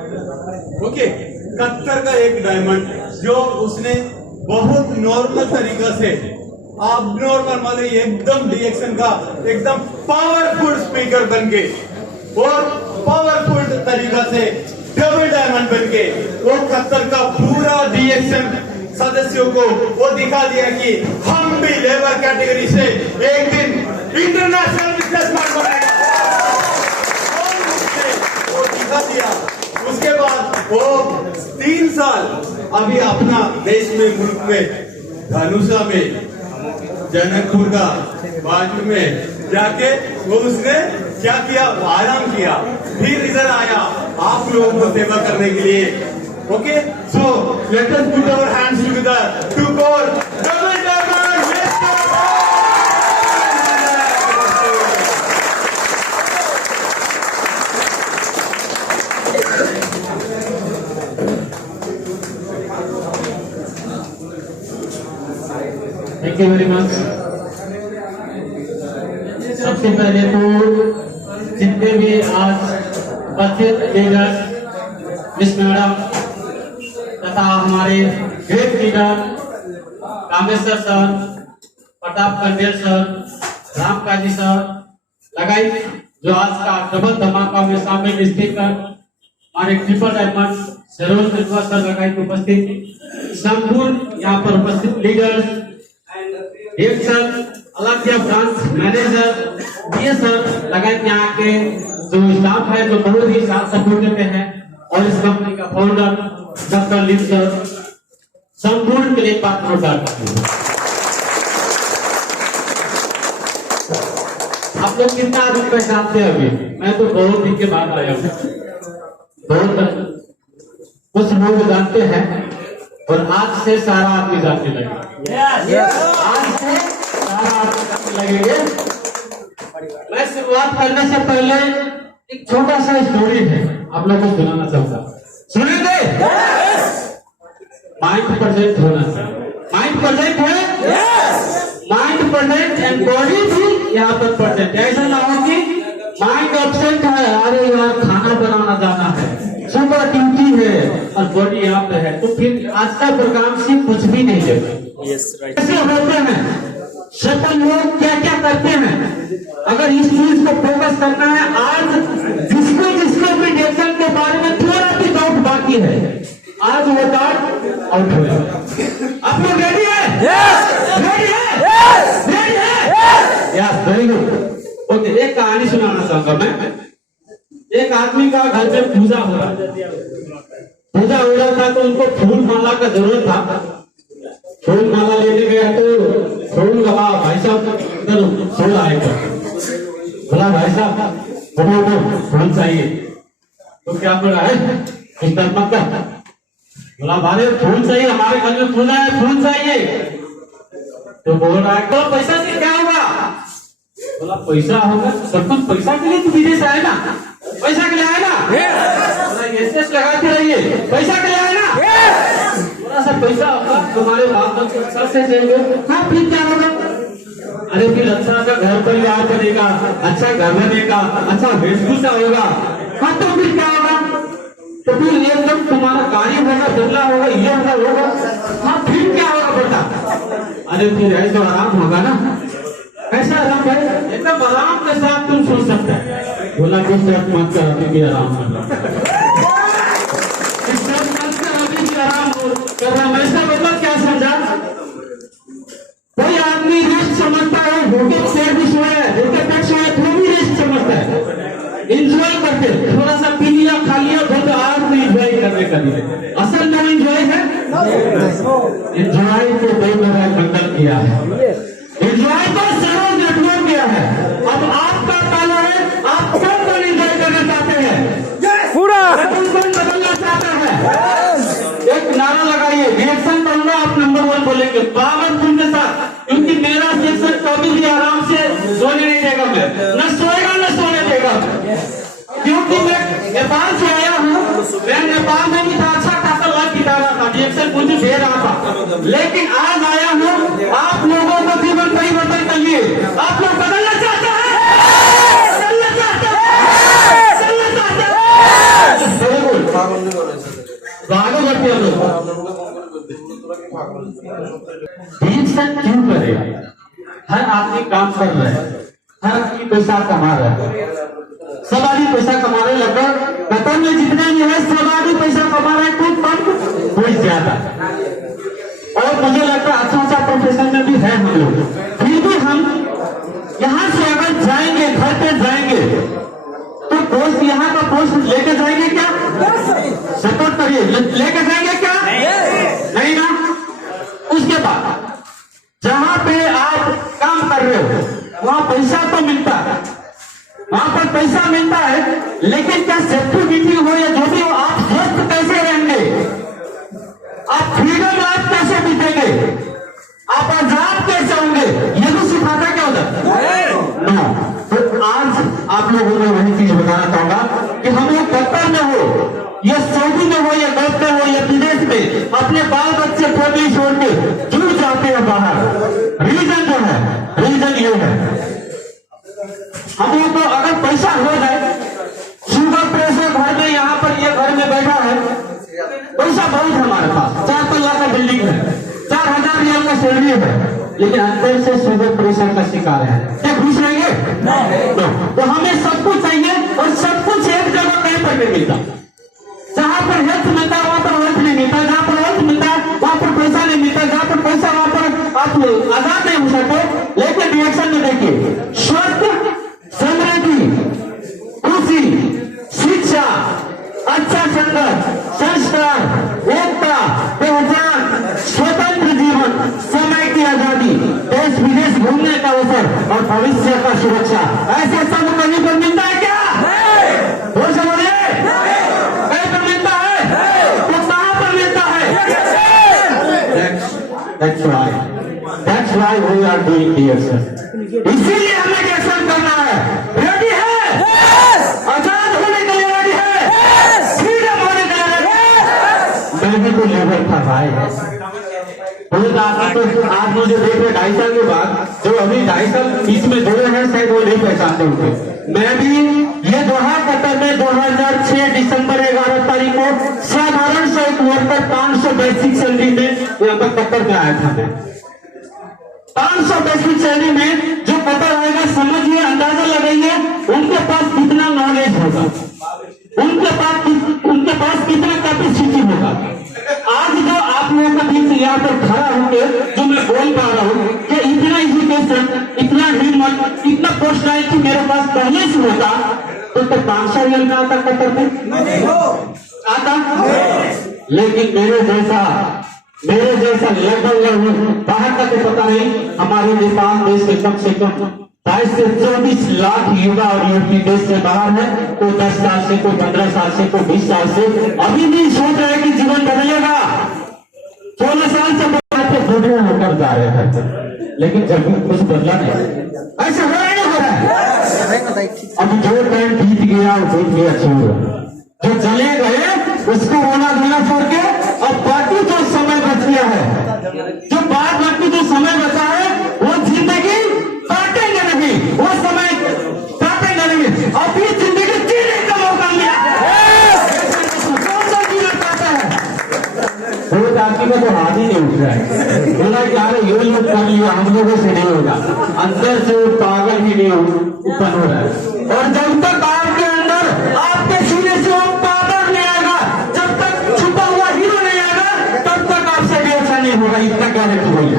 Okay, कत्तर का एक diamond जो उसने बहुत नॉर्मल तरीका से अब नॉर्मल मतलब एकदम डीएक्सन का एकदम पावरफुल स्पीकर बन के और पावरफुल तरीका से डबल डायमंड बन के वो कत्तर का पूरा डीएक्सन सदस्यों को वो दिखा दिया कि हम भी लेबर कैटेगरी से एक दिन इंटरनेशनल बिजनेसमैन बनेगा। वो दिखा दिया। उसके बाद वो 3 साल अभी अपना देश में मुल्क में धनुषा में जनकपुर का बाजू में जाके वो उसने क्या किया, आराम किया, फिर इधर आया आप लोगों को सेवा करने के लिए। Okay, so let us put our hands together to call double diamond. Thank you very much. सबसे पहले तो जितने भी आज उपस्थित लीडर मिस मैडम तथा हमारे great leader Kameshwar sir, Pratap Kandel sir, Ram Kaji sir लगाई जो आज का डबल धमाका में शामिल स्पीकर हमारे ट्रिपल डायमंड सरोज मित्वा सर लगाई उपस्थित संपूर्ण यहाँ पर उपस्थित लीडर्स एक सर अलग ब्रांच मैनेजर ये सर लगाए यहाँ के जो स्टाफ है जो बहुत ही साथ सपोर्ट देते हैं और इस कंपनी का फाउंडर डॉक्टर लिम सर संपूर्ण के लिए बात आप लोग कितना आदमी पहचानते हैं? अभी मैं तो बहुत दिन के बाद आया हूँ। बहुत कुछ लोग जानते हैं और आज से सारा आदमी जानने लगे। आज से सारा आदमी जानने लगेंगे। मैं शुरुआत करने से पहले एक छोटा सा स्टोरी है आप लोगों को सुनाना चाहूंगा। सुनेंगे? माइंड प्रेजेंट होना चाहिए। माइंड प्रेजेंट है, माइंड प्रेजेंट एंड बॉडी भी यहाँ पर प्रेजेंट। ऐसा ना हो कि माइंड एब्सेंट है, अरे यार खाना बनाना जाना है, सुबह ड्यूटी है और बॉडी यहाँ पे है, तो फिर आज का प्रोग्राम से कुछ भी नहीं देगा। कैसे होते हैं सफल लोग, क्या क्या करते हैं, अगर इस चीज को फोकस करना है। आज जिसको जिसको भी डिएक्शन के बारे में थोड़ा भी डाउट बाकी है, आज वो डाउट आउट हो जाएगा। आप लोग रेडी है? रेडी है? रेडी है? Yes, very good. ओके, एक कहानी सुनाना चाहूंगा मैं। एक आदमी का घर पे पूजा हो रहा था तो उनको फूल माला का जरूरत था। फूल माला लेने गया तो फूल लगा, भाई साहब फूल आएगा, बोला भाई साहब फूल चाहिए। तो क्या बोला है बोला भाई फूल चाहिए, हमारे घर में फूल है, फूल चाहिए। तो बोल रहा है तो पैसा से क्या होगा? बोला पैसा होगा, सब कुछ पैसा के लिए तो विदेश आए ना, पैसा के लिए आए ना, एसएस लगाते रहिए, पैसा के लिए आए ना, थोड़ा सा पैसा होगा तुम्हारे बाप बच्चे से देंगे। हाँ, फिर क्या होगा? अरे फिर अच्छा सा घर परिवार बनेगा, अच्छा घर बनेगा, अच्छा वेशभूषा होगा। हाँ, तो फिर क्या होगा? तो फिर एकदम तुम्हारा गाड़ी होगा, बंगला होगा, ये होगा। हाँ, फिर क्या होगा बेटा? अरे फिर ऐसा तो आराम होगा ना। ऐसा आराम है, एकदम आराम के साथ तुम सोच सकते हैं। बोला कि शर्त मत कर, अभी भी आराम कर रहा मैं। इसका मतलब क्या समझा? कोई आदमी रिस्क समझता है, भूखे पेट भी सोया है, भूखे पेट सोया है, तो भी रिस्क समझता है। इंजॉय करते, थोड़ा सा पी लिया, खा लिया, बहुत आराम से इंजॉय करने का लिए। असल में इंजॉय है, इंजॉय तो कई बार कंडक्ट किया है, इंजॉय तो जरूर नेटवर्क किया है। अब आपका ताला है, आप कौन कौन इंजॉय करना चाहते हैं? पूरा कौन बदलना चाहता है? एक नारा लगाइए, रिएक्शन करूंगा, आप नंबर 1 बोलेंगे पावरफुल के साथ, क्योंकि मेरा सेक्शन कभी भी आराम से सोने नहीं देगा, मैं न सोएगा न सोने देगा। क्योंकि मैं नेपाल से आया हूँ, मैं नेपाल में भी था, अच्छा खासा लाभ बिता रहा था, रिएक्शन मुझे दे रहा था, लेकिन आज आया हूँ आप लोगों को जीवन परिवर्तन के लिए। आप लोग बदलना चाहते हैं? बदलना चाहते हैं? बदलना चाहते हैं? रिएक्शन क्यों करे? हर आदमी काम कर रहा है, हर आदमी पैसा कमा रहा है, सब आदमी पैसा कमा रहे, लगभग कतर में जितने भी है सब आदमी पैसा कमा रहे हैं, कोई कम कोई ज्यादा। और मुझे लगता है अच्छा अच्छा प्रोफेशन में भी है हम लोग, फिर भी हम यहाँ से अगर जाएंगे, घर पे जाएंगे तो पोस्ट, यहाँ का पोस्ट लेके जाएंगे क्या? सपोर्ट करिए, लेके जाएंगे क्या? नहीं ना। उसके बाद जहाँ पे आप काम कर रहे हो वहाँ पैसा तो मिलता है, वहाँ पर पैसा मिलता है, लेकिन क्या सेफ्टी हो या जो भी हो, आप स्वस्थ कैसे रहेंगे? आप फ्रीडम लाइफ कैसे बीतेंगे? आप आजाद कैसे होंगे? ये भी सिखाता क्या उधर? नो। तो आज आप लोगों को वही चीज बताना चाहूंगा कि हम लोग कतर में हो या सऊदी में हो या गल्फ में हो या विदेश में, अपने बाल बच्चे फैमिली छोड़ के जुड़ जाते हैं बाहर। रीजन जो है, रीजन ये है, हम लोग को अगर पैसा हो जाए, शुगर प्रेशर घर में, यहाँ पर ये घर में बैठा है, पैसा बहुत हमारे पास, 4 तल्ला का बिल्डिंग है, 4000 रियाल का सैलरी है, लेकिन अंदर से शुगर प्रेशर का शिकार है, क्या खुश रहेंगे? तो हमें सब कुछ चाहिए और सब कुछ एक जगह कहीं पर नहीं मिलता। जहाँ पर हेल्थ मिलता है वहाँ पर हेल्थ नहीं मिलता, जहाँ पर हेल्थ मिलता है वहाँ पर पैसा नहीं मिलता, जहाँ पर पैसा वहाँ पर आप आजाद नहीं हो सकते। लेकिन रिएक्शन में देखिए, स्वस्थ, समृद्धि, खुशी, शिक्षा, अच्छा संगत, संस्कार, एकता, पहचान, स्वतंत्र जीवन, समय की आजादी, देश विदेश घूमने का अवसर और भविष्य का सुरक्षा, ऐसे सब कहीं पर मिलता है क्या? बोल समझिए, कहीं पर मिलता है तो कहाँ पर मिलता है? That's why we are doing the action. इसीलिए हमें एक्शन करना है। रेडी है? आजाद होने के लिए रेडी है? फ्रीडम होने के लिए रेडी है? मैं भी तो लेबर था भाई, बहुत आदमी तो आज मुझे देख रहे 2.5 साल के बाद, जो अभी 2.5 साल बीच में जुड़े हैं शायद वो नहीं पहचानते होंगे। मैं भी ये दोहा कतर में 2006 दिसंबर 11 तारीख को साधारण से एक वर्कर 500 बेसिक सैलरी में यहाँ पर कतर में आया था। मैं 500 बेसिक सैलरी में जो कतर आएगा, समझिए, अंदाजा लगाइए उनके पास कितना नॉलेज होगा, उनके पास कितना कैपेसिटी होगा। आज जो आप लोगों के बीच यहाँ पर खड़ा होंगे, जो मैं बोल पा रहा हूँ कि इतना एजुकेशन, इतना हिम्मत, इतना पर्सनैलिटी मेरे पास पहले से होता तो 500 रियाल में आता कतर में आता। लेकिन मेरे जैसा लगभग बाहर का तो पता नहीं, हमारे नेपाल देश के कम से कम 22 से 24 लाख युवा और युवती देश से बाहर है। कोई 10 साल से, कोई 15 साल से, कोई 20 साल से, अभी भी सोच रहे हैं कि जीवन बदलेगा। 16 साल से बूढ़े होकर जा रहे हैं, लेकिन जब भी कुछ बदला नहीं। ऐसा हो रहा है। अब जो टाइम बीत गया वो बीत गया, जो चले गए उसको होना देना छोड़ के अब बाकी जो समय बच गया है, जो बाकी जो समय बचा है वो जिंदगी काटेंगे नहीं, वो समय काटेंगे नहीं। अभी जिंदगी जीने का मौका मिला कौन सा जीना चाहता है? वो आदमी का तो हाथ ही नहीं उठ रहा है, बोला यार ये लोग कर लिया, हम लोगों से नहीं होगा। अंदर से वो पागल ही नहीं उत्पन्न हो रहा है। और जब तक आपके अंदर, आपके सीने से वो पागल नहीं आएगा, जब तक छुपा हुआ हीरो नहीं आएगा, तब तक आपसे भी अच्छा नहीं होगा। इतना गारंटी होगी।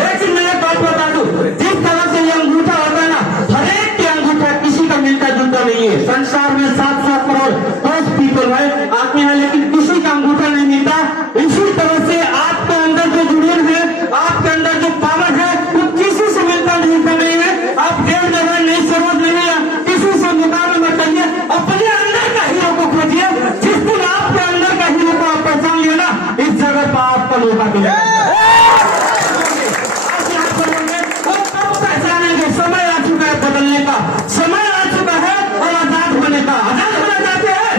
लेकिन मैं एक बात बता दूं, जिस तरह से ये अंगूठा होता है ना, हर एक के अंगूठा किसी का मिलता जुलता नहीं है। संसार में 700 करोड़ दोस्त पीपल है, आदमी है, लेकिन किसी का अंगूठा नहीं मिलता। इसी तरह से आपके अंदर जो जुनून है, आपके अंदर जो पावर है, वो किसी से मिलता जुलता नहीं है। आप देव जगह नहीं, सरोज नहीं है, किसी से मुकाबला मत करिए, अपने अंदर का हीरो को खोजिए। जिस दिन आपके अंदर का हीरो को आप पहचान लिया ना, इस जगह पर आपका मौका मिलेगा। समय आ चुका है बदलने का, समय आ चुका है और आजाद होने का। आजाद होना चाहते हैं?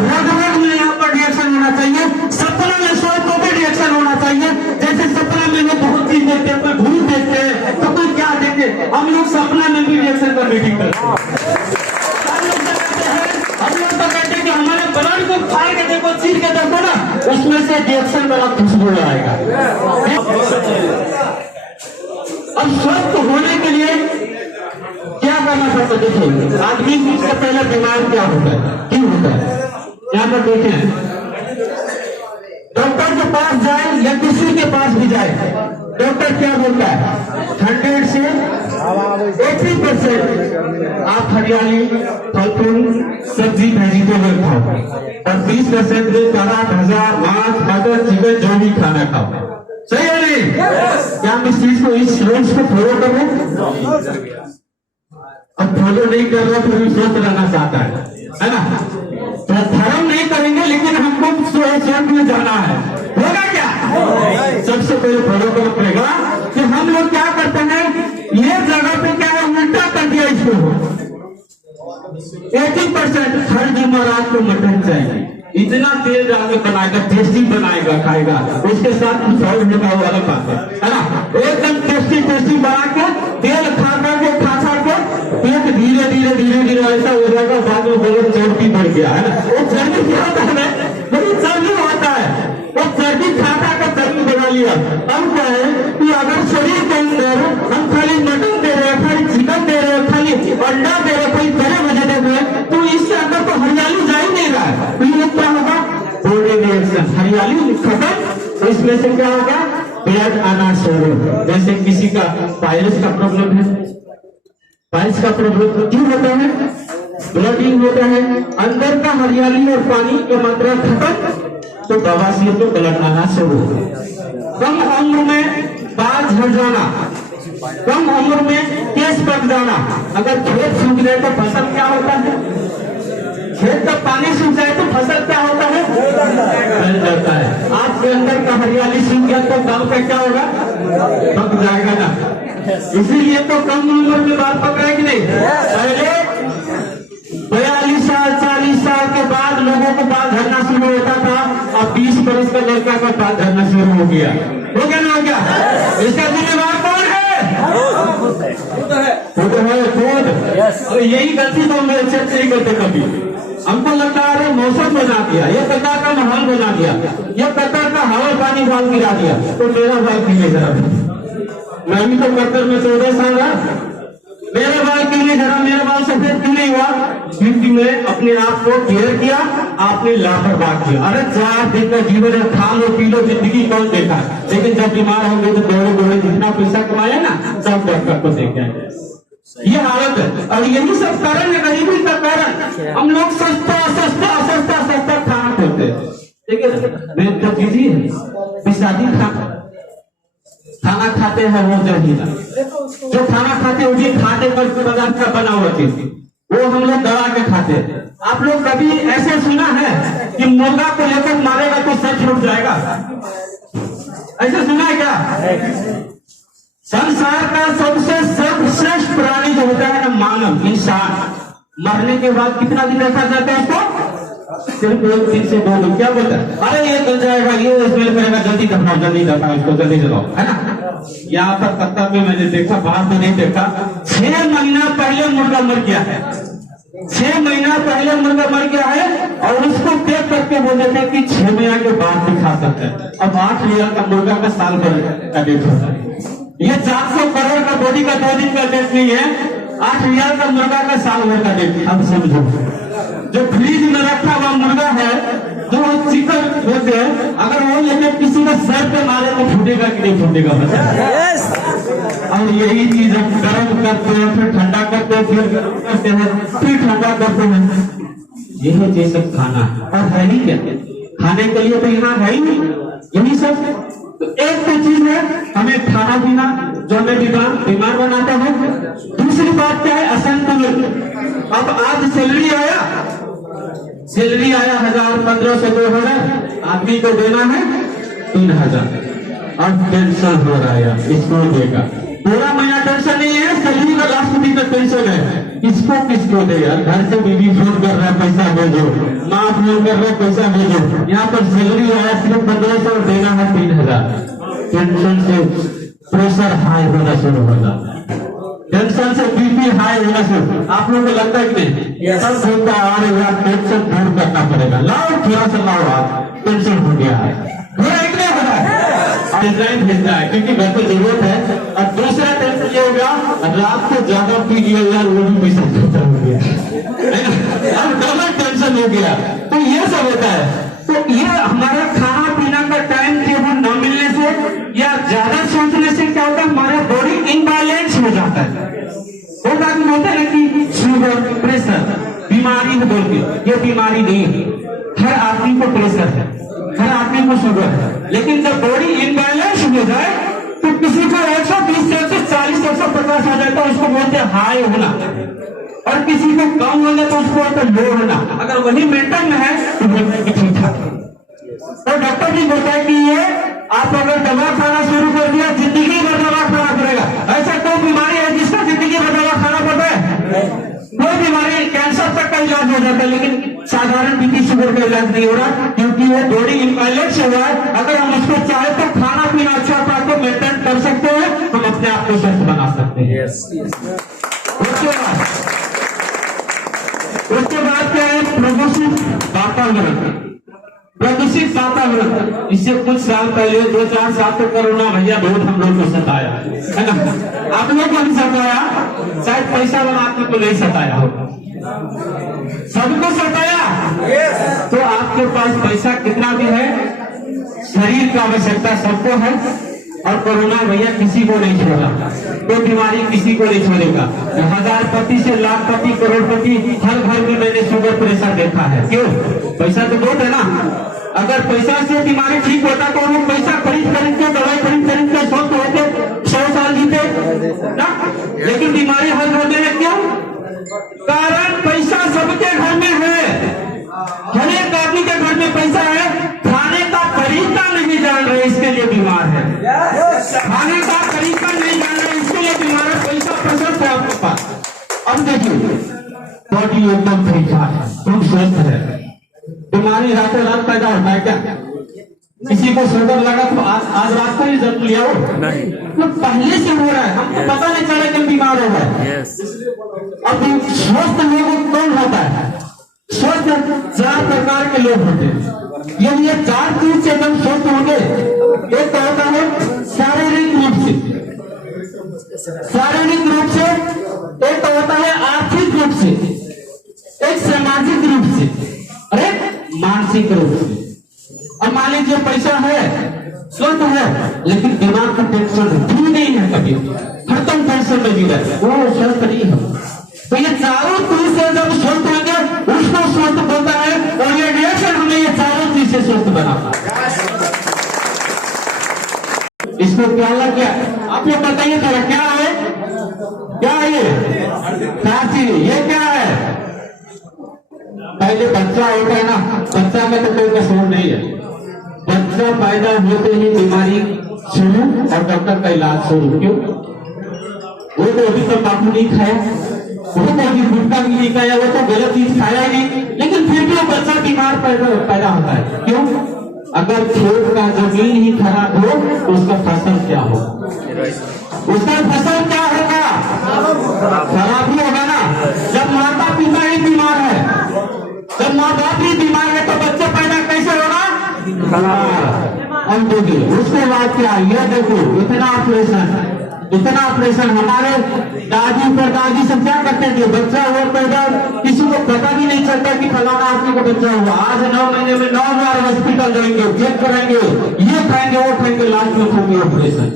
रग में यहाँ पर रिएक्शन होना चाहिए। सपना में सोच तो भी रिएक्शन होना चाहिए। जैसे सपना में लोग बहुत चीज देखते हैं, कोई भूत देखते हैं तो कोई क्या देखते हैं, हम लोग सपना में भी रिएक्शन का मीटिंग करते हैं। हम लोग तो कहते हैं कि हमारे ब्लड को फाड़ के देखो, चीर के देखो ना, उसमें से रिएक्शन वाला खुशबू आएगा। अब स्वस्थ होने के लिए क्या करना पड़ता है? देखिए, आदमी सबसे पहले बीमार क्या होता है, क्यों होता है? यहाँ पर देखें, डॉक्टर के पास जाए या किसी के पास भी जाए, डॉक्टर क्या बोलता है? 100 से 80% आप हरियाली, फल फूल, सब्जी, वेजिटेबल खाओ, और 20% में चारा, भजा, मांस, मटन, चिकन जो भी खाना खाओ। सही है नहीं? क्या हम इस चीज को, इस रूल्स को फॉलो कर रहे हैं? अब फॉलो नहीं कर रहा तो भी स्वस्थ रहना चाहता है ना? तो धर्म नहीं करेंगे, लेकिन हमको स्वर्ग में जाना है, होगा क्या? सबसे पहले फॉलो करना पड़ेगा कि हम लोग क्या करते हैं, ये जगह पे क्या है, उल्टा कर दिया इसको। 80% हर जुमेरात को मटन चाहिए, इतना तेल डाल के बनाएगा, टेस्टी बनाएगा, खाएगा, उसके साथ सॉल्ट होगा, वो अलग बात है ना? एकदम टेस्टी टेस्टी बना के तेल खा करके पेट धीरे धीरे धीरे धीरे ऐसा हो जाएगा, बाद में बोलो चर्बी बढ़ गया है ना? वो चर्बी क्या होता है? वही चर्बी होता है, वो चर्बी खाता का चर्बी बना लिया। अब क्या है कि अगर शरीर के अंदर हम खाली मटन दे रहे हैं, खाली चिकन दे रहे हैं, खाली अंडा दे रहे हैं, कोई तरह वजह दे रहे हैं, तो इससे अंदर तो हरियाली जा ही नहीं रहा है। तो ये क्या होगा? बॉडी रिएक्शन, हरियाली खत्म, तो इसमें से क्या होगा? ब्लड आना शुरू। जैसे किसी का पाइल्स का प्रॉब्लम है, पाइल्स का प्रॉब्लम क्यों होता है? ब्लडिंग होता है, अंदर का हरियाली और पानी की मात्रा खत्म, तो बवासीर को ब्लड आना शुरू। कम उम्र में बाल झड़ जाना, कम उम्र में केस पक जाना। अगर खेत सूख जाए तो फसल क्या होता है? खेत का पानी सूख जाए तो फसल क्या होता है? गल जाता है। आपके अंदर का हरियाली सूख गया तो गांव का क्या होगा? पक जाएगा ना। इसीलिए तो कम उम्र में बाल पक रहा है कि नहीं? पहले 42 साल 40 साल के बाद लोगों को बाल झड़ना शुरू होता था, अब 20 वर्ष का लड़का का बाल झड़ना शुरू हो गया। हो गया ना? हो गया? इसका जिम्मेवार कौन है? खुद है, खुद। यही गलती तो हम अच्छे से नहीं करते कभी। हमको लगता है मौसम बना दिया, ये कतार का माहौल बना दिया, ये कतार का हवा पानी बाल गिरा दिया, तो मेरा बाल पीले जरा। मैं भी तो कतर में 14 साल रहा, मेरे बाल क्यों नहीं झड़ा, मेरा बाल सफेद क्यों नहीं हुआ? क्योंकि मैं अपने आप को केयर किया, आपने लापरवाह किया। अरे 4 दिन का जीवन है, खा लो पी लो, जिंदगी कौन देखा? लेकिन जब बीमार हो गए तो दौड़े दौड़े जितना पैसा कमाया ना, सब डॉक्टर को देखे। ये हालत है, और यही सब कारण है, गरीबी का कारण। हम लोग सस्ता सस्ता सस्ता सस्ता खाना खाते हैं। देखिए तो बिजी है, शादी खाना खाते हैं वो जहीरा, जो खाना खाते हैं वो खाते पर पदार्थ का बना हुआ चीज, वो हम लोग दबा के खाते हैं। आप लोग कभी ऐसे सुना है कि मुर्गा को लेकर मारेगा तो सर छूट जाएगा? ऐसे सुना है क्या? संसार का सबसे सर्वश्रेष्ठ प्राणी जो होता है ना, मानव, इंसान, मरने के बाद कितना दिन रखा जाता है उसको? सिर्फ 1 दिन से 2 दिन। क्या बोलता है? अरे ये गल जाएगा, ये स्मेल करेगा, जल्दी दफनाओ, जल्दी दफनाओ इसको, जल्दी जलाओ, है ना? यहाँ पर कत्ता में मैंने देखा, बाहर तो नहीं देखा, 6 महीना पहले मुर्गा मर गया है। 6 महीना पहले मुर्गा मर गया है, और उसको देख करके बोलते थे कि 6 महीना के बाद भी खा सकते हैं। अब 8 हजार का मुर्गा का साल भर का डेट होता है। ये 400 करोड़ का बॉडी का 2 दिन का डेट नहीं है, 8 हजार का मुर्गा का साल भर का डेट। अब समझो, जो फ्रीज में रखा हुआ मुर्गा है, जो चिकन होते हैं, अगर वो लेके किसी का सर पे मारे तो फूटेगा कि नहीं फूटेगा? और यही चीज हम गर्म करते हैं, फिर ठंडा करते हैं, फिर गर्म करते हैं, फिर ठंडा करते हैं। यही चीज सब खाना है, और है ही क्या? खाने के लिए तो यहाँ है ही नहीं, यही सब। तो एक तो चीज है हमें खाना पीना जो हमें बीमार बनाता है। दूसरी बात क्या है? असंतुलन। अब आज सैलरी आया 1000, 1500, 2000, आदमी को देना है 3000। अब टेंशन हो रहा है, इसको देगा, पूरा महीना टेंशन नहीं है, सैलरी का लास्ट दिन का टेंशन है, किसको दे यार? घर से बीवी फोन कर रहा है, पैसा भेजो, माँ फोन कर रहा है, पैसा भेजो। यहाँ पर सैलरी आया सिर्फ 1500, देना है 3000। टेंशन से प्रेशर हाई होना शुरू हो जाता है, टेंशन से बीपी हाई होना शुरू। आप लोगों को लगता है कि नहीं? सब बोलता है अरे यार टेंशन दूर करना पड़ेगा, थोड़ा सा लाओ टेंशन हो गया है, हो रहा है कि नहीं हो रहा है? डिजाइन भेजना है क्योंकि घर को जरूरत है। और दूसरा टेंशन ये हो गया, रात को ज्यादा पी लिया यार, वो भी पैसा खर्चा हो गया है ना, अब डबल टेंशन हो गया। तो ये सब होता है। तो ये हमारा खाना पीना का टाइम टेबल न मिलने से या ज्यादा सोचने से क्या होता है, हमारा बॉडी इनबैलेंस हो जाता है। बहुत आदमी होते हैं ना कि शुगर, प्रेशर बीमारी है बोल के, ये बीमारी नहीं है। हर आदमी को प्रेशर है, हर आदमी को शुगर है, लेकिन जब बॉडी इनबैलेंस हो जाए तो किसी को 120 से 140 150 आ जाता है, उसको बोलते हैं हाई होना, और किसी को कम होने तो उसको होता है लो होना। अगर वही मेंटल में है तो ठीक ठाक है। तो डॉक्टर जी बोलता है कि ये आप अगर दवा खाना शुरू कर दिया, जिंदगी भर दवा खाना पड़ेगा। ऐसा कोई बीमारी है जिसका जिंदगी भर दवा खाना पड़ता है? कोई बीमारी, कैंसर तक का इलाज हो जाता है, लेकिन साधारण बीपी शुगर का इलाज नहीं हो रहा, क्योंकि वो बॉडी इनबैलेंस हुआ है। अगर हम उसको चाहे तो खाना पीना अच्छा को मेंटेन कर सकते हैं, हम अपने आप को स्वस्थ बना सकते हैं। उसके बाद क्या है, प्रदूषित वातावरण। प्रदूषित वातावरण, इससे कुछ साल पहले 2-4 साल तक कोरोना भैया बहुत हम लोग को सताया है ना, आप लोग को भी सताया, शायद पैसा वाला आदमी को नहीं सताया होगा, सबको सताया। तो आपके पास पैसा कितना भी है, शरीर का आवश्यकता सबको है, और कोरोना भैया किसी को नहीं छोड़ा, कोई बीमारी किसी को नहीं छोड़ेगा। 1000पति से लाखपति, करोड़पति, हर घर में मैंने शुगर प्रेशर देखा है। क्यों? पैसा तो बहुत है ना। अगर पैसा से बीमारी ठीक होता तो हम पैसा खरीद के दवाई खरीद के स्वस्थ होते 100 साल जीते ना, लेकिन बीमारी हर घर में है। क्यों? कारण पैसा सबके घर में है, हर एक आदमी के घर में पैसा है, खाने का तरीका नहीं जान रहे इसके लिए बीमार है, खाने का तरीका नहीं जान रहे इसके लिए बीमार है। पैसा पसंद है आपके पास। अब देखिए बॉडी एकदम ठीक ठाक है, तुम स्वस्थ है, बीमारी रातों रात पैदा होता है क्या? किसी को शुगर लगा तो आज रात को ही जन्म लिया हो नहीं, तो पहले से हो रहा है, हमको पता नहीं चला कि बीमार हो रहा है। अब स्वस्थ लोग कौन होता है? स्वस्थ 4 प्रकार के लोग होते हैं। यदि ये 4 चीज से एकदम स्वस्थ होंगे, एक तो होता है शारीरिक रूप से, एक तो होता है आर्थिक रूप से, एक सामाजिक रूप से, और एक मानसिक रूप से। अब मान लीजिए पैसा है, स्वस्थ है, लेकिन दिमाग का टेंशन भी नहीं है, कभी हरदम टेंशन में भी रहता है, वो स्वस्थ नहीं है। तो ये चारों चीज से जब स्वस्थ होंगे उसको स्वस्थ होता है, और ये रिएक्शन हमें ये चारों चीज से स्वस्थ बनाता है। इसको क्या लग गया? आप ये बताइए थोड़ा, क्या है? क्या है ये क्या है? पहले बच्चा होता है ना, बच्चा में तो कोई कसूर नहीं है, बच्चा पैदा होते ही बीमारी शुरू और डॉक्टर का इलाज शुरू। क्यों? वो तो अभी तंबाकू नहीं खाया, वो तो अभी गुटखा भी नहीं खाया, वो तो गलत चीज खाया ही नहीं, लेकिन फिर भी वो बच्चा बीमार पैदा होता है। क्यों? अगर खेत का जमीन ही खराब हो तो उसका फसल क्या हो? उसका फसल क्या होगा? खराब ही होगा ना। जब माता पिता ही बीमार है, जब माँ बाप ही बीमार है, तो बच्चे पैदा कैसे होगा? हम देखिए उसके बाद क्या, यह देखो इतना ऑपरेशन हमारे दादी परदादी सब क्या करते थे, बच्चा हुआ पैदा, किसी को पता भी नहीं चलता कि फलाना आदमी का बच्चा हुआ। आज 9 महीने में 9 बार हॉस्पिटल जाएंगे, चेक कराएंगे, ये खाएंगे वो खाएंगे, लास्ट में होगी ऑपरेशन।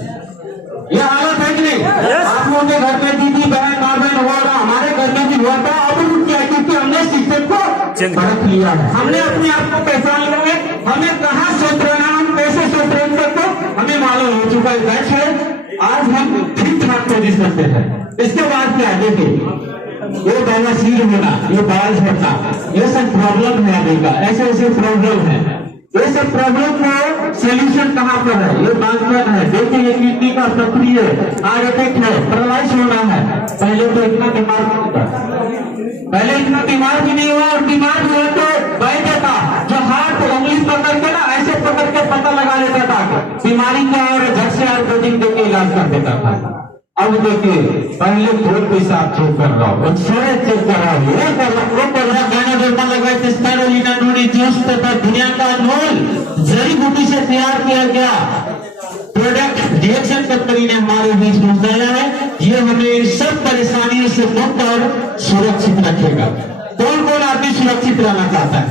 ये हालत है कि नहीं? आप लोगों के घर में दीदी बहन माँ बहन हुआ था, हमारे घर में भी हुआ था। अब क्या, क्योंकि हमने सिस्टम को परख लिया है, हमने अपने आप को पहचान लिया है, हमें कहाँ सोच रहे हैं, हम कैसे सोच रहे हैं तो हमें मालूम हो चुका है। आज हम ठीक ठाक पोजिशन पे है। इसके बाद क्या है, देखिए ये बवासीर होना, ये बाल झड़ना, ये सब प्रॉब्लम है अभी का, ऐसे ऐसे प्रॉब्लम है। ये सब प्रॉब्लम का सोल्यूशन कहाँ पर है? ये बात है। देखिए ये किडनी का सक्रिय हार्ट अटैक है, पैरालाइज होना है। पहले तो इतना बीमार नहीं था, पहले इतना बीमार भी नहीं हुआ, और बीमार हुआ तो वैद्य था जो हाथ उंगली पकड़ के ना ऐसे पकड़ के पता लगा लेता था बीमारी का, और झट से आयुर्वेदिक देके इलाज कर देता था। अब देखिए पहले खून पेशाब चेक कर रहा हूँ, चेक कर रहा हूँ, वो कर रहा, गाना जोड़ना लगा स्पाइरोलिना नोनी कंपनी जूस पेपर दुनिया का अनमोल जड़ी बूटी से तैयार किया गया प्रोडक्ट डीएक्सन कंपनी ने हमारे बीच पहुंचाया है। ये हमें इन सब परेशानियों से मुक्त और सुरक्षित रखेगा। कौन कौन आदमी सुरक्षित रहना चाहता है?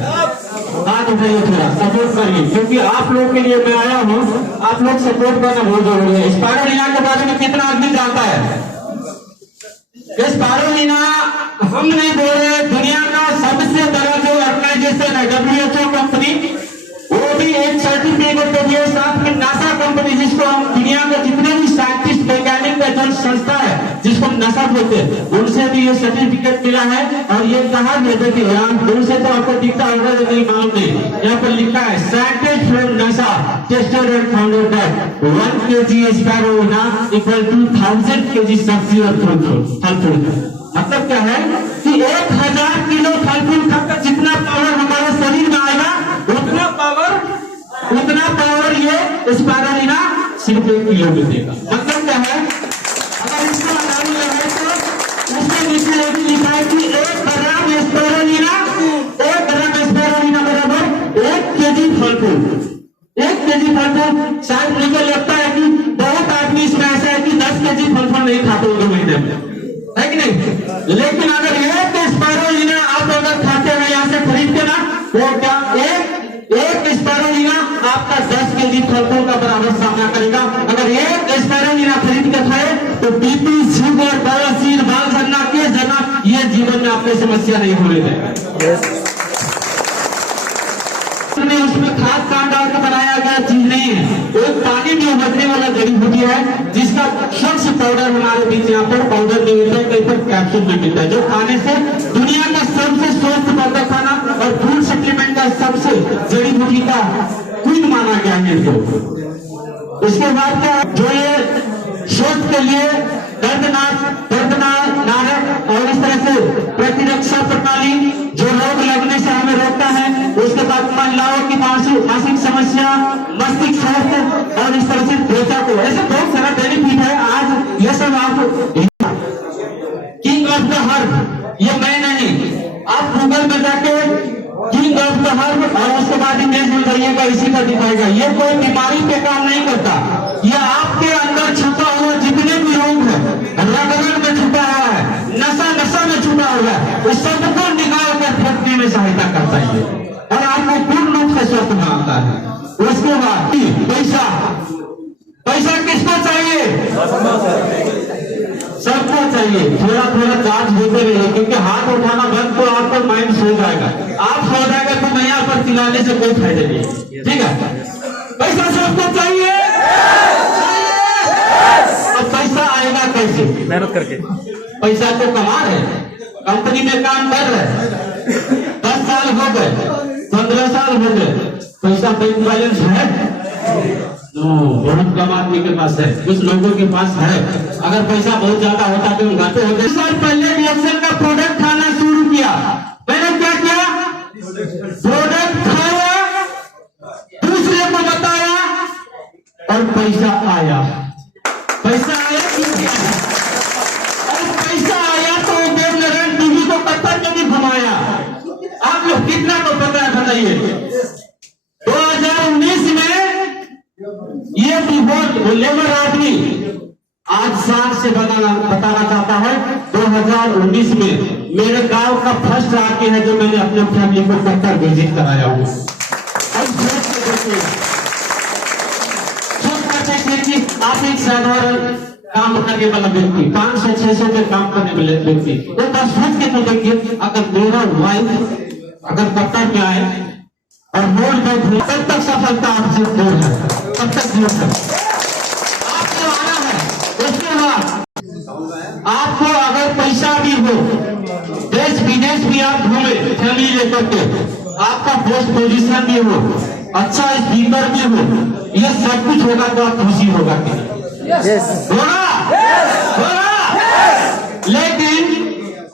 हाथ उठाइए, थोड़ा सपोर्ट करिए, क्योंकि आप लोग के लिए मैं आया हूँ। आप लोग सपोर्ट करना बहुत जरूरी है। स्पाइरुलिना के बारे में कितना आदमी जानता है? स्पाइरुलिना हम नहीं बोल रहे, दुनिया का सबसे बड़ा जो ऑर्गेनाइजेशन है WHO कंपनी, वो भी एक सर्टिफिकेट दे दिए। साथ में नासा कंपनी, जिसको हम दुनिया के जितने भी साइंटिस्ट वैज्ञानिक का जो संस्था है जिसको नासा बोलते हैं, उनसे भी ये सर्टिफिकेट मिला है। और ये कहा गया कि दूर से तो आपको दिखता होगा, लेकिन मालूम नहीं, यहाँ पर लिखा है scientist from NASA tested and founded that 1 kg spirulina equal to 1000 kg सब्जी और फल। मतलब क्या है कि 1000 किलो फल फूल खाकर जितना पावर हमारे शरीर में आएगा, उतना पावर ये स्पाइरुलिना सिर्फ 1 किलो में देगा। मतलब क्या है, अगर इसको हटाने लगे तो उसके नीचे लिखा है कि 1 ग्राम स्पाइरुलिना बराबर 1 kg फल फूल। 1 kg फल फूल शायद मुझे लगता है कि बहुत आदमी इसमें ऐसा है कि 10 kg फल फूल नहीं खाते होंगे महीने में, है कि नहीं? लेकिन अगर 1 स्पाइरुलिना आप अगर खाते हैं यहाँ से खरीद के ना, वो क्या एक स्पाइरुलिना आपका 10 kg फल फूल का बराबर सामना करेगा। अगर 1 स्पाइरुलिना खरीद के खाए तो बीपी, शुगर, बवासीर, बाल झड़ना, केस झड़ना, ये जीवन में आपको समस्या नहीं होने देगा। उसमें खाद काट डाल के बनाया गया चीज नहीं है, एक पानी में उबलने वाला जड़ी बूटी है, जिसका स्वच्छ पाउडर हमारे बीच यहाँ पर पाउडर नहीं मिलता है, कहीं पर कैप्सूल में मिलता है, जो खाने से दुनिया का सबसे स्वस्थ पौधा खाना और फूड सप्लीमेंट का सबसे जड़ी बूटी का क्वीन माना गया है इनको। उसके बाद क्या, जो ये स्वास्थ्य के लिए दर्दनाक नारक और इस तरह से प्रतिरक्षा प्रणाली जो रोग लगने से हमें रोकता है। उसके बाद महिलाओं की मानसिक समस्या, मस्तिष्क स्वास्थ्य और इस तरह से त्वचा को, ऐसे बहुत सारा बेनिफिट है। आज ये सब आप किंग ऑफ द हर्ब, ये मैं नहीं, आप गूगल में जाके किंग ऑफ द हर्ब और उसके बाद इमेज में जाइएगा, इसी का दिखाएगा। ये कोई बीमारी पे काम नहीं करता, ये आपके अंदर छुपा हुआ जितने भी रोग है, रग में छुपा हुआ है, नशा में छुपा हुआ है, उस सबको निकाल कर फेंकने में सहायता करता है और आपको पूर्ण रूप से स्वस्थ बनाता है। उसके बाद पैसा किसको चाहिए? सबको चाहिए। थोड़ा थोड़ा चार्ज देते रहिए, क्योंकि हाथ उठाना बंद तो आपका माइंड सो जाएगा। आप सो जाएगा तो मैं यहाँ पर चिल्लाने से कोई फायदा नहीं, ठीक है? पैसा सबको चाहिए। अब पैसा आएगा कैसे? मेहनत करके। पैसा तो कमा रहे, कंपनी में काम कर रहे, 10 साल हो गए, 15 साल हो गए, पैसा बैंक बैलेंस है? बहुत कम आदमी के पास है, कुछ लोगों के पास है। अगर पैसा बहुत ज्यादा होता तो घाटे होते। साल पहले डीएक्सन का प्रोडक्ट खाना शुरू किया। मैंने क्या किया? प्रोडक्ट खाया, दूसरे को बताया और पैसा आया। पैसा आया क्यों? और पैसा आया तो देवनारायण टीवी को पत्थर के भी घुमाया। आप लोग कितना को पता है बताइए? 2019 में ये लेबर आदमी आज साल से बताना चाहता है, 2019 में मेरे गांव का फर्स्ट आके है जो मैंने अपने फैमिली को पत्थर विजिट कराया हूँ। आप एक साधारण काम करने वाला व्यक्ति, 500-600 के काम करने वाले व्यक्ति, वो बस सोच के तो देखिए, अगर मेरा वाइफ अगर कप्तान में आए और बोल बैठे, तब तक सफलता आपसे दूर है, तब तक दूर है। आपको आना है। उसके बाद आपको अगर पैसा भी हो, देश विदेश भी आप घूमे फैमिली लेकर के, आपका पोस्ट पोजीशन भी हो, अच्छा स्पीकर भी हो, ये सब कुछ होगा तो आप खुशी होगा कि लेकिन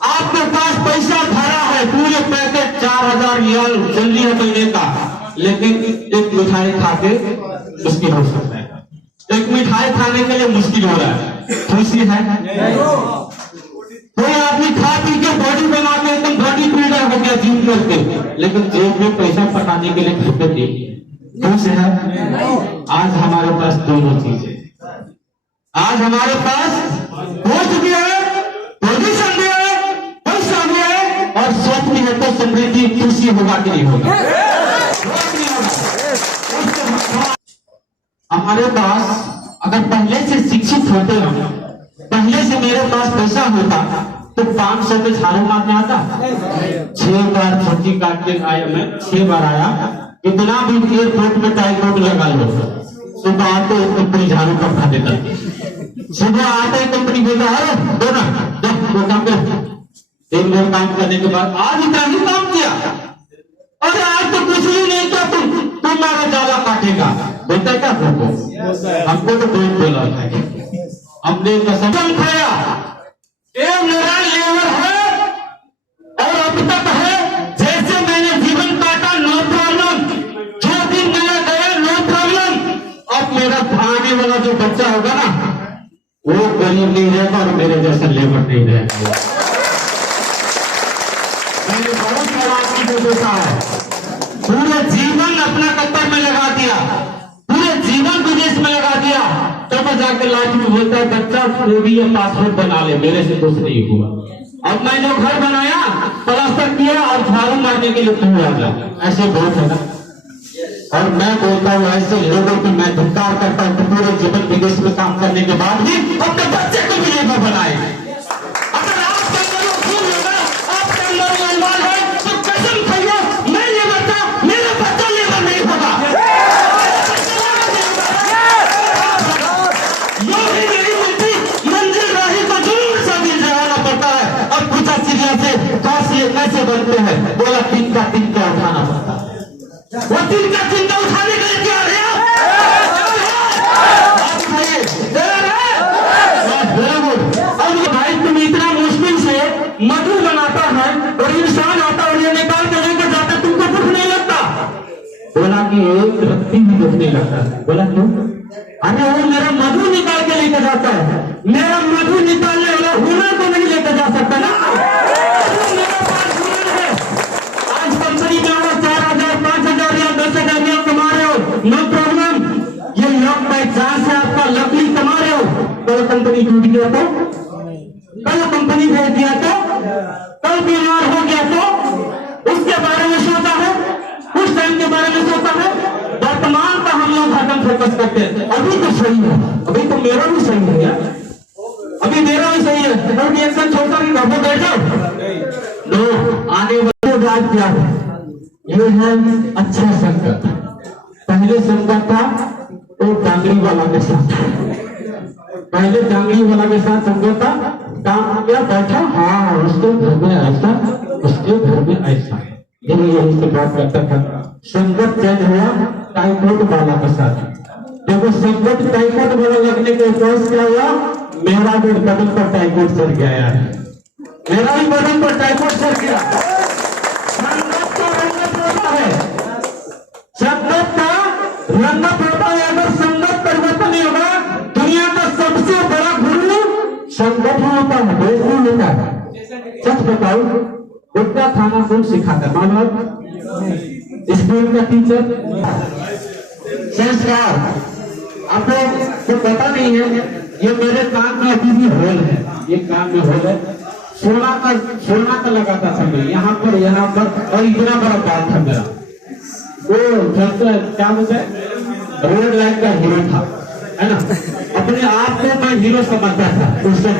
आपके पास पैसा भरा है, पूरे पैकेट 4000 रियाल चल रही है महीने का, लेकिन एक मिठाई खा के मुश्किल हो सकता है। एक मिठाई खाने के लिए मुश्किल हो रहा है, खुशी है? कोई आदमी खा पी के बॉडी बना के एकदम बॉडी बिल्डर हो गया जिम करके, लेकिन जेब में पैसा पटाने के लिए घर पे नहीं। खुश है? आज हमारे पास दोनों चीजें, आज हमारे पास पोस्ट भी है, पोजीशन भी है, पैसा भी है, और सोच भी है। तो समृद्धि खुशी होगा कि नहीं होगा? हमारे पास अगर पहले से शिक्षित होते हम, पहले से मेरे पास पैसा होता तो 500 पे झाड़ू मारने आता। 6 बार छुट्टी काट के आया मैं, 6 बार आया। इतना भी एयरपोर्ट में टाइम लगा लो, सुबह आते कंपनी झाड़ू पकड़ा देता। सुबह आते कंपनी बोलता है दो ना दो काम कर। दिन भर काम करने के बाद आज इतना ही काम किया, अरे आज तो कुछ भी नहीं किया, तुम्हारा जाला काटेगा। बोलता क्या हमको तो कोई बोला है, हमने कसम खाया। ये मेरा लेवर है और अब तक है। जैसे मैंने जीवन काटा नो प्रॉब्लम, जो दिन मेरा गया नो प्रॉब्लम। अब मेरा आने वाला जो बच्चा होगा ना, वो गरीब नहीं रहेगा और मेरे जैसा लेबर नहीं रहेगा। मैंने बहुत समाज की देखा है, पूरे जीवन अपना कत्तर में लगा दिया, पूरे जीवन विदेश में लगा दिया, तब जाके लास्ट में बोलता है बच्चा वो भी ये पासवर्ड बना ले, मेरे से कुछ नहीं हुआ। अब मैं जो घर बनाया, प्लास्टर किया और झाड़ू मारने के लिए तू आ जा। ऐसे बहुत है ना। और मैं बोलता हूँ ऐसे लोगों की मैं धिक्कार करता हूँ, पूरे जीवन विदेश में काम करने के बाद भी अपने बच्चे को भी लेबर बनाए। अगर आपके अंदर खून होगा, आपके अंदर ईमान है, तो कसम खाइए मैं लेबर था, मेरा बच्चा लेबर नहीं होगा। कैसे बनते हैं? बोला तीन का उठाना पड़ता है। वो तीन का उठाने के लिए क्या है? अब भाई तुम इतना मुश्किल से मधु बनाता है और इंसान आता और ये निकाल के लेकर जाता, तुमको दुख नहीं लगता? बोला कि एक रत्ती भी दुख नहीं लगता। बोला क्यों? अरे वो मेरा मधु निकाल के लेकर जाता है, मेरा मधु निकालने वाला हुनर को नहीं लेकर जा सकता ना। नो प्रॉब्लम, ये लॉक बाय चांस से आपका लकड़ी कमा रहे हो। कल कंपनी टूट गया तो, कल कंपनी भेज दिया तो, कल बीमार हो गया तो उसके बारे में सोचा है, उस टाइम के बारे में सोचा है। वर्तमान का हम लोग हरदम फोकस करते हैं। अभी तो सही है, अभी तो मेरा भी सही है यार, अभी मेरा भी सही है। तो रिएक्शन छोड़कर कि घर पर बैठ जाओ। नो, आने वाले बात क्या है? ये है अच्छा संकट। पहले संकट था तो डांगरी वाला के साथ, पहले डांगरी वाला के साथ संकट था। काम क्या बैठा, हाँ उसके घर में ऐसा, उसके घर में ऐसा, यही से बात करता था। संकट चेंज हुआ टाइफॉइड वाला के साथ। देखो संकट टाइफॉइड वाला लगने के बाद क्या हुआ? मेरा भी बदन पर टाइफॉइड चढ़ गया यार, मेरा भी बदन पर टाइफॉइड चढ़ गया। संकट का रंगत होता है, संकट का रंगत होता है। अगर संगत परिवर्तन नहीं होगा, दुनिया का सबसे बड़ा गुरु संगत ही होता है, देश नहीं होता है। सच बताओ, गुटखा खाना कौन सिखाता है? मानो स्कूल का टीचर, संस्कार। आपको तो पता नहीं है, ये मेरे कान में अभी भी होल है, ये कान में होल है। सोना का लगाता था मैं यहाँ पर, और इतना बड़ा बाल था मेरा। वो क्या बोलते हैं, रोड लाइट का हीरो था, है ना। अपने आप को मैं हीरो समझता था। उससे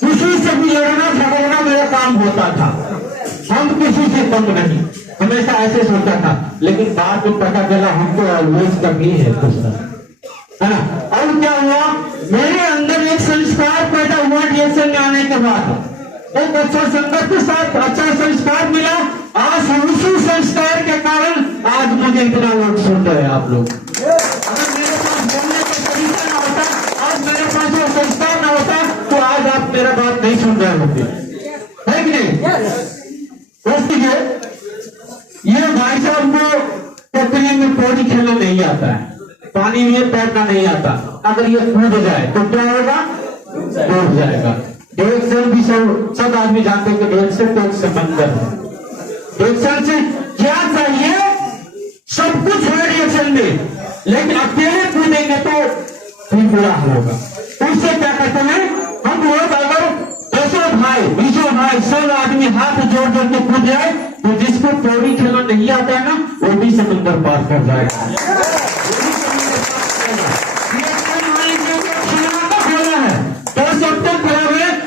किसी से भी लड़ना झगड़ना मेरा काम होता था, हम किसी से कम नहीं, हमेशा ऐसे सोचता था। लेकिन बाद में पता चला हमको ऑलवेज कमी है कुछ, है ना। और क्या हुआ, मेरे अंदर एक संस्कार पैदा हुआ रिएक्शन में आने के बाद। एक अच्छा संगत के साथ अच्छा संस्कार मिला। आज उसी संस्कार के कारण आज मुझे इतना लोग सुन रहे हैं आप लोग। अगर मेरे पास बोलने का तरीका ना होता, आज मेरे पास वो संस्कार ना होता, तो आज आप मेरा बात नहीं सुन रहे होते, है कि नहीं? ये भाई साहब को टकरी में पौड़ी खेलना नहीं आता है, पानी में तैरना नहीं आता। अगर ये कूद जाए तो क्या होगा? डूब जाएगा। डायरेक्शन भी सब आदमी जानते हैं कि डायरेक्शन तो एक समंदर है। डायरेक्शन से क्या चाहिए, सब कुछ है डायरेक्शन में, लेकिन अकेले कूदेंगे तो फिर बुरा होगा। उससे क्या कहते हैं, हम लोग अगर 200 भाई 100 आदमी हाथ जोड़ जोड़ के कूद जाए तो जिसको पौड़ी खेलना नहीं आता है ना, वो भी समंदर पार कर जाएगा।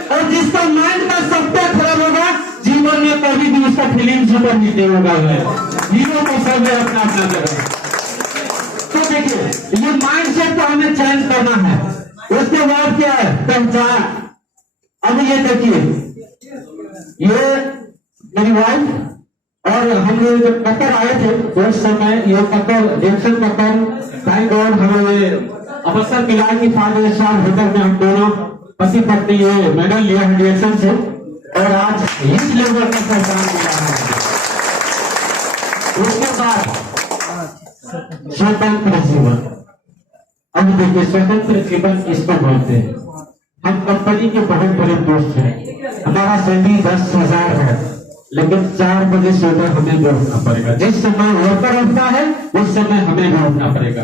और जिसका माइंड का सॉफ्टवेयर खराब होगा, जीवन में कभी भी उसका फिल्म सुपर हिट नहीं होगा। हीरो को सब अपना अपना जगह। तो देखिए, ये माइंड सेट को हमें चेंज करना है। उसके बाद क्या है, पहचान। अब ये देखिए, ये मेरी वाइफ और हम लोग जब कतर आए थे उस समय, ये Qatar junction Qatar, thank God हमें अवसर मिला कि 5 साल होटल में हम दोनों पति पत्नी ये मेडल लिया है डिएक्शन से, और आज इस लेवल का पहचान मिला है। उसके बाद स्वतंत्र जीवन। अब देखिए, स्वतंत्र जीवन इसको बोलते हैं। हम कंपनी के बहुत बड़े दोस्त हैं, हमारा सैलरी 10,000 है, लेकिन 4 बजे सोकर हमें भी उठना पड़ेगा। जिस समय वर्कर उठता है उस समय हमें भी उठना पड़ेगा।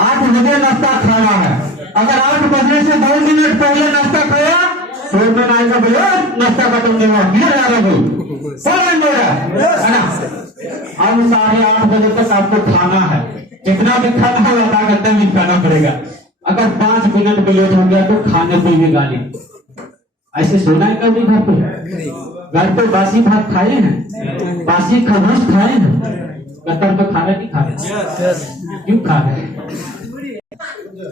8 बजे नाश्ता खाना है, अगर 8 बजने से 2 मिनट पहले नाश्ता खाया तो मैं आएगा, भैया नाश्ता खत्म नहीं हुआ, क्लियर आ रहा है ना। अब 8:30 बजे तक आपको खाना है, जितना भी खाना है आधा घंटे में खाना पड़ेगा। अगर 5 मिनट भी लेट हो गया तो खाने पे भी गाली। ऐसे सोना है कभी घर पे बासी भात खाए हैं, बासी खरगोश खाए हैं, कतर तो खाना नहीं खा रहे, क्यों खा रहे?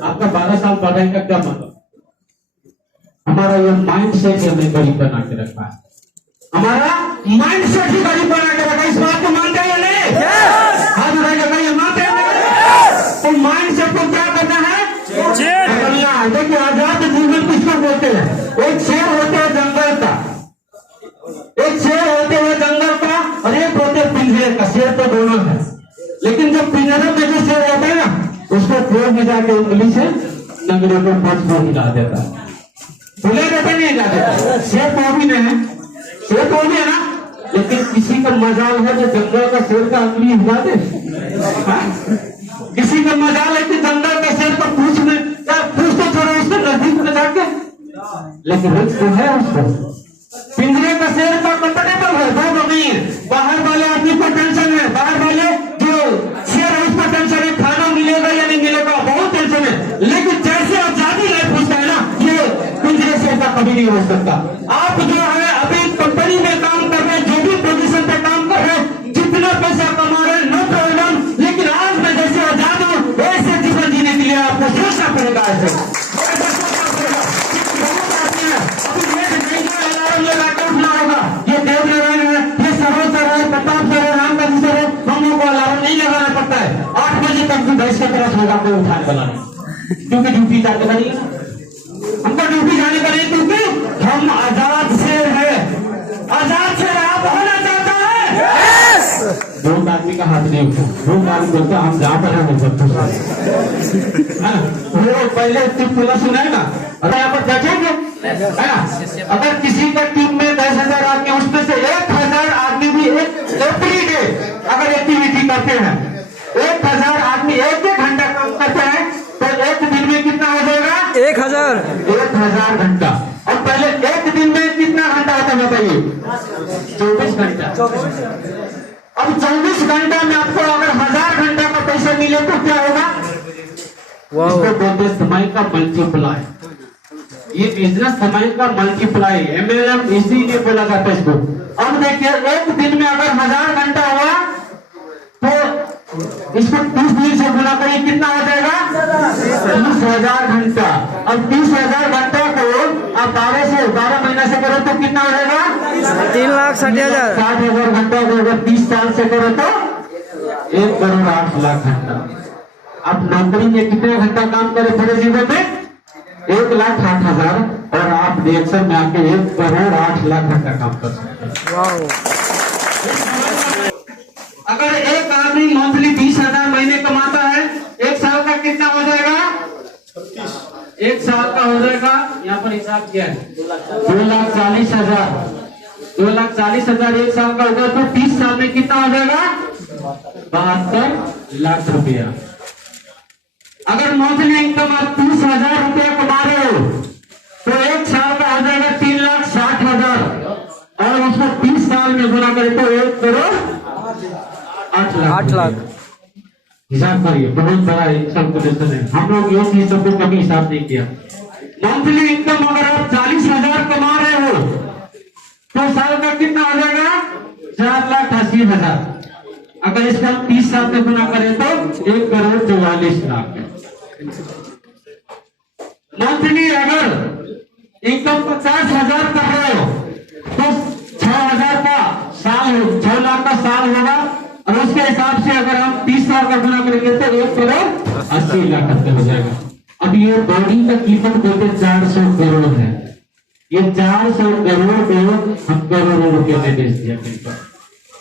आपका 12 साल पढ़ाई का क्या मतलब? हमारा ये माइंड सेट हमें गरीब बना के रखा है, हमारा माइंड सेट ही गरीब बना के रखा है। इस बात को मानते हैं या नहीं? हाँ बताइए, मानते हैं? तो माइंड सेट को क्या करना है? देखिए, आजाद जीवन किसको बोलते हैं? एक शेर होते हैं जंगल का, एक शेर होते हुए जंगल का, और एक होते पिंजरे का। शेर तो दोनों है, लेकिन जब पिंजरे में जो शेर होता है ना, उसको पेड़ में जाके उंगली से नंगड़े को पच को हिला देता है, भूले देते नहीं हिला देता। शेर तो भी नहीं है, शेर तो भी है ना, लेकिन किसी का मजाल है जो जंगल का शेर का उंगली हिला दे। किसी का मजाल है कि जंगल का शेर को पूछ में पूछ तो छोड़ो, उसके नजदीक में जाके, लेकिन रिस्क है उसको। पिंजरे का शेर का कंफर्टेबल है, बहुत अमीर, बाहर वाले आदमी को टेंशन है, बाहर वाले जो शेर है उसको टेंशन है, खाना मिलेगा या नहीं मिलेगा, बहुत टेंशन है। लेकिन जैसे आजादी लाइफ पूछता है ना, ये पिंजरे से ऐसा कभी नहीं हो सकता। आप जो है अभी कंपनी में काम कर रहे हैं, जो भी पोजीशन पे काम कर रहे हैं, जितना पैसा कमा रहे हैं, नो प्रॉब्लम, लेकिन आज मैं जैसे आजाद हूँ, ऐसे जीवन जीने के लिए आपको सोचना पड़ेगा। ऐसे ये देव नारायण है, ये सरो सर है, प्रताप सर है, रामकाजी सर है, हम लोग को अलार्म नहीं लगाना पड़ता है। 8 बजे तक भी बैठ के तरफ होगा कोई उठाने वाला नहीं, क्योंकि ड्यूटी जाने का नहीं है, हमको ड्यूटी जाने का नहीं, क्योंकि हम आजाद शेर है। आजाद शेर आप होना चाहता है? दो आदमी का हाथ नहीं उठा, दो आदमी बोलते हम जहाँ पर है वो पहले चुटकुला सुनाएगा, और यहाँ पर देखेंगे है ना। अगर किसी का टीम में 10,000 आदमी, उसमें से 1,000 आदमी भी एवरी डे अगर एक्टिविटी करते हैं, 1,000 आदमी 1 घंटा काम करते हैं, तो एक दिन में कितना हो जाएगा? 1,000 घंटा। और पहले एक दिन में कितना घंटा होता है बताइए? 24 घंटा। अब 24 घंटा में आपको अगर 1,000 घंटा का पैसा मिले तो क्या होगा? इसको बोलते हैं समय का मल्टीप्लाई। ये बिजनेस समय का मल्टीप्लाई, MLM इसीलिए बोला जाता है इसको। अब देखिए, एक दिन में अगर 1,000 घंटा हुआ तो इसको 30 दिन से गुणा करिए, कितना हो जाएगा? 30,000 घंटा। अब 30,000 घंटा को आप 12 महीना से करो तो कितना हो जाएगा? 3,60,000। 60,000 घंटा को अगर 30 साल से करो तो 1,08,00,000 घंटा। आप नौकरी में कितने घंटा काम करे पूरे जीवन में? 1,08,000, और आप रिएक्शन में आके 1,08,00,000 घंटा काम कर सकते हैं। अगर एक आदमी मंथली 20,000 महीने कमाता है, 1 साल का कितना हो जाएगा? 1 साल का हो जाएगा यहाँ पर हिसाब किया है 2,40,000। 2,40,000 एक साल का होगा तो 30 साल में कितना हो जाएगा? 72 लाख रुपया। अगर मंथली इनकम आप 30,000 रुपया कमा रहे हो तो एक साल का हो जाएगा 3,60,000 और उसको 30 साल में गुना करें तो 1 करोड़ 8 लाख। हिसाब करिए, बहुत बड़ा कैलकुलेशन है। हम लोग ये चीज को कभी हिसाब नहीं किया। मंथली इनकम अगर आप 40,000 कमा रहे हो तो साल का कितना हो जाएगा? 4,80,000। अगर इसका हम 30 साल में गुना करें तो 1 करोड़ 44 लाख। मंथली अगर इनकम 50,000 कर रहे हो तो 6,000 का साल हो, 6 लाख का साल होगा और उसके हिसाब से अगर हम 30 साल का गुना करेंगे तो 1 करोड़ 80 लाख रुपए हो जाएगा। अब ये बॉडी का कीमत बोलते 400 करोड़ है। ये 400 करोड़ को हम करोड़ों रुपए में बेच दिया,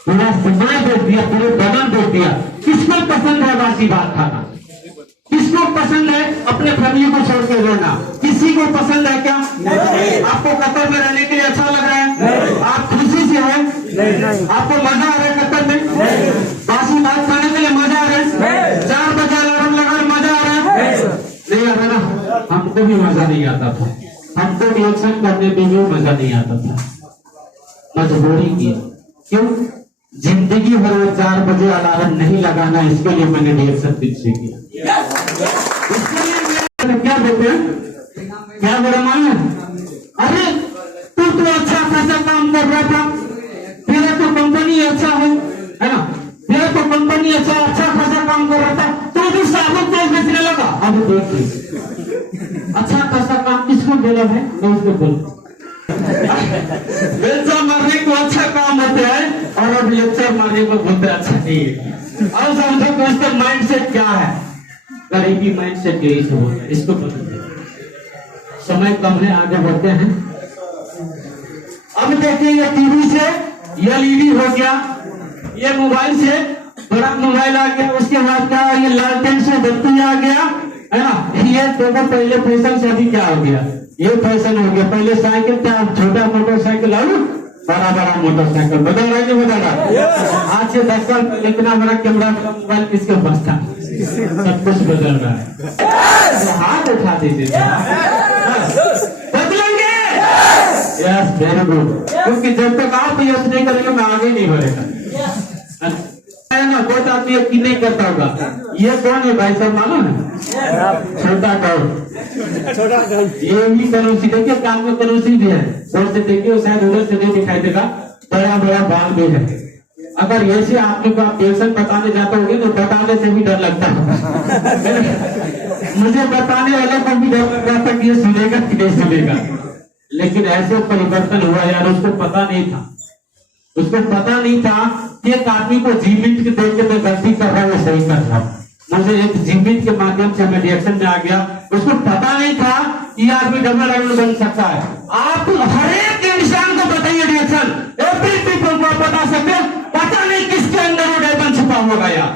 पूरा समय बेच दिया, पूरे बदन बेच दिया। किसको पसंद है बासी भात खाना? किसको पसंद है अपने फैमिली को छोड़ के रहना? किसी को पसंद है क्या? आपको कतर में रहने के लिए अच्छा लग रहा है? आप खुशी से हैं? आपको मजा आ रहा है कतर में? बासी भात खाने के लिए मजा आ रहा है? 4 बजे अलार्म लगा मजा आ रहा है? नहीं आ रहा ना? हमको भी मजा नहीं आता था, हमको रिएक्शन करने में भी मजा नहीं आता था, मजबूरी की। क्यों? जिंदगी भर वो 4 बजे अलार्म नहीं लगाना, इसके लिए मैंने रिएक्शन पीछे किया। इसके लिए क्या बोलते हैं, क्या बोला मालूम? अरे तू तो अच्छा खासा काम कर रहा था, तेरा तो कंपनी अच्छा है ना? तेरा तो कंपनी अच्छा खासा काम कर रहा था, तो भी साबुन तेल बेचने लगा। अब देख अच्छा खासा काम किसको बोला है? मैं उसको बोलूं बेलचा मारने को अच्छा काम होता है और अब लेक्चर मारने को बोलते अच्छा नहीं है। अब समझो कि उसका माइंड सेट क्या है? गरीबी माइंड सेट यही सब होता है, इसको पता नहीं। समय कम है, आगे बढ़ते हैं। अब देखिए ये टीवी से एलईडी हो गया, ये मोबाइल से बड़ा मोबाइल आ गया, उसके बाद क्या ये लालटेन से बत्ती आ गया, है ना? ये देखो पहले फैशन से अभी क्या हो गया, ये फैशन हो गया। पहले साइकिल था, छोटा मोटरसाइकिल और बड़ा मोटरसाइकिल। बदल रहा है कि बदल रहा है? आज से 10 साल पहले इतना बड़ा कैमरा मोबाइल किसके पास था? सब कुछ बदल रहा है। हाथ उठा दीजिए, बदलेंगे। Yes, very good. क्योंकि जब तक आप यस नहीं करेंगे मैं आगे नहीं बढ़ेगा है ना? बहुत आदमी यकीन नहीं करता होगा। ये कौन है भाई साहब मालूम है? छोटा गौर। ये भी करोसी, देखिए कान में करोसी भी है, और से देखिए शायद उधर से नहीं दिखाई देगा, बड़ा बाल भी है। अगर ऐसे आपने को आप टेंशन बताने जाते होंगे तो बताने से भी डर लगता है। मुझे बताने वाले को भी डर लग रहा था कि ये सुनेगा कि नहीं सुनेगा, लेकिन ऐसे परिवर्तन हुआ यार। उसको पता नहीं था कि एक आदमी को जीवित के देख के मैं गलती कर रहा हूँ, सही कर रहा हूँ। मुझे एक जीवित के माध्यम से मैं रिएक्शन में आ गया। उसको पता नहीं था कि आदमी डबल आइडल बन सकता है। आप हर एक इंसान को बताइए रिएक्शन, एवरी पीपल को बता सकते, पता नहीं किसके अंदर वो डायमंड छुपा होगा यार,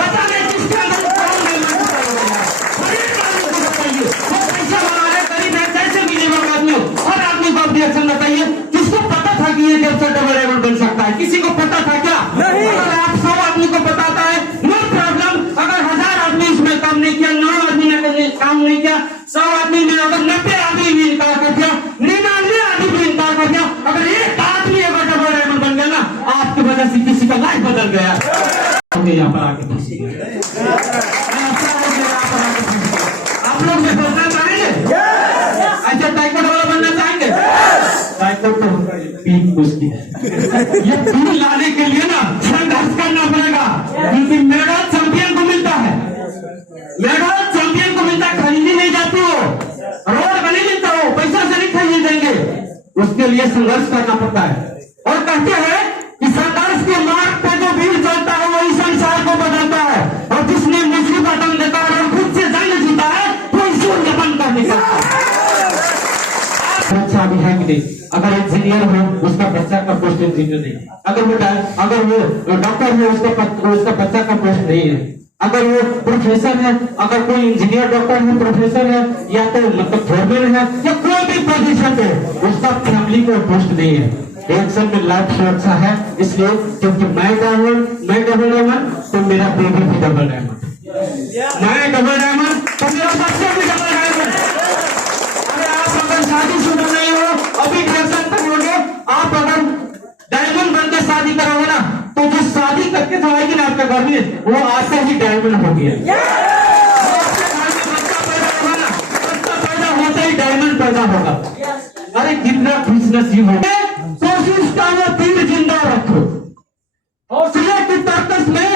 पता नहीं किसके अंदर कौन डायमंड छुपा होगा यार। हर एक आदमी को बताइए, वो पैसा बना रहे गरीब है, कैसे मिलेगा आदमी? हर आदमी को आप रिएक्शन बताइए किसको पता था कि ये जब से डबल डायमंड बन सकता है? किसी को पता था क्या? अगर आप 100 आदमी को बताता है नो प्रॉब्लम। अगर 1000 आदमी इसमें काम नहीं किया, 9 आदमी ने काम नहीं किया, 100 आदमी ने अगर 90 आदमी भी इनकार कर दिया, 99 आदमी भी इनकार कर दिया, अगर एक आदमी अगर डबल डायमंड बन गया ना, आपकी वजह से किसी का लाइफ बदल गया। यहाँ पर आके आप लोग में बनना चाहेंगे? अच्छा टाइकोड वाला बनना चाहेंगे? टाइकोड तो पीक मुश्किल है। ये पीक लाने के लिए ना संघर्ष करना पड़ेगा, क्योंकि मेडल चैंपियन को मिलता है, मेडल चैंपियन को मिलता है, खरीदी नहीं जाती हो, रोड का नहीं मिलता हो, पैसा से नहीं खरीद देंगे, उसके लिए संघर्ष करना पड़ता है। और कहते हैं कि संघर्ष के मार्ग पे जो भीड़ चलता है वही संसार को बदलता है, और जिसने मुसीबत और खुद से जंग जीता है वो सूर्य बनकर निकलता है। अच्छा भी है कि नहीं? अगर इंजीनियर हो उसका बच्चा का पोस्ट इंजीनियर नहीं, अगर वो डॉक्टर हो उसका बच्चा का पोस्ट नहीं है, अगर वो प्रोफेसर है, अगर कोई इंजीनियर डॉक्टर है, प्रोफेसर है, या तो मतलब फोरमैन है, या कोई भी पोजीशन पे, उसका फैमिली को पोस्ट नहीं है। रिएक्शन में लाइफ सुरक्षा है, इसलिए क्योंकि मैं डबल डायमंड तो मेरा बेबी भी डबल डायमंड, मैं डबल डायमंड तो मेरा बच्चा भी डबल डायमंड। अरे आप अगर शादीशुदा नहीं हो, अभी रिएक्शन करोगे, आप अगर डायमंड बनकर शादी करोगे ना, तो जो शादी करके जो आएगी ना आपके घर में, वो आपसे ही डायमंड होगी। आपके घर में बच्चा पैदा होगा ना, बच्चा पैदा होते ही डायमंड पैदा होगा। अरे कितना खुशनसीब हो, कोशिश का वो तीर जिंदा रखो, हौसले की ताकत में